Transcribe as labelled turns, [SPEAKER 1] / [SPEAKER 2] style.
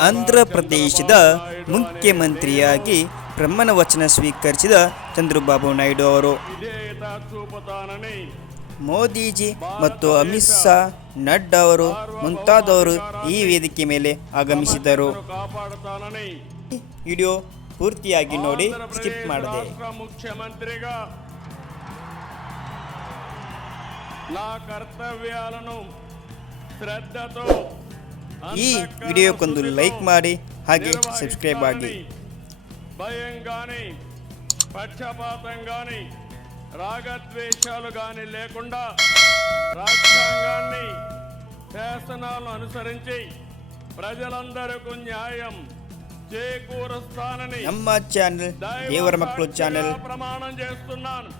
[SPEAKER 1] ಆಂಧ್ರ ಪ್ರದೇಶದ ಮುಖ್ಯಮಂತ್ರಿಯಾಗಿ ಪ್ರಮಾಣ ವಚನ ಸ್ವೀಕರಿಸಿದ ಚಂದ್ರಬಾಬು ನಾಯ್ಡು ಅವರು
[SPEAKER 2] విధేయత చూపుతానని
[SPEAKER 1] ಮೋದಿಜಿ ಮತ್ತು ಅಮಿತ್ ಶಾ ನಡ್ಡಾ ಅವರು ಮುಂತಾದವರು ಈ ವೇದಿಕೆ ಮೇಲೆ ಆಗಮಿಸಿದರು
[SPEAKER 2] కాపాడుతానని
[SPEAKER 1] ವಿಡಿಯೋ ಪೂರ್ತಿಯಾಗಿ ನೋಡಿ ಸ್ಕಿಪ್
[SPEAKER 2] ఆంధ్రప్రదేశ్
[SPEAKER 1] ಮಾಡದೆ
[SPEAKER 2] రాష్ట్ర ముఖ్యమంత్రిగా నా కర్తవ్యాలను శ్రద్ధతో
[SPEAKER 1] ಈ
[SPEAKER 2] అంతఃకరణ
[SPEAKER 1] ವಿಡಿಯೋಕ್ಕೊಂದು
[SPEAKER 2] శుద్ధితో
[SPEAKER 1] ಲೈಕ್ ಮಾಡಿ ಹಾಗೆ
[SPEAKER 2] నిర్వహిస్తానని
[SPEAKER 1] ಸಬ್ಸ್ಕ್ರೈಬ್ ಆಗಿ
[SPEAKER 2] భయం గాని పక్షపాతం గాని రాగద్వేషాలు గాని లేకుండా రాజ్యాంగాన్ని శాసనాలను అనుసరించి ప్రజలందరికీ న్యాయం చేకూరుస్తానని
[SPEAKER 1] ನಮ್ಮ ಚಾನೆಲ್ ದೇವರ ಮಕ್ಕಳು ಚಾನೆಲ್
[SPEAKER 2] ప్రమాణం చేస్తున్నాను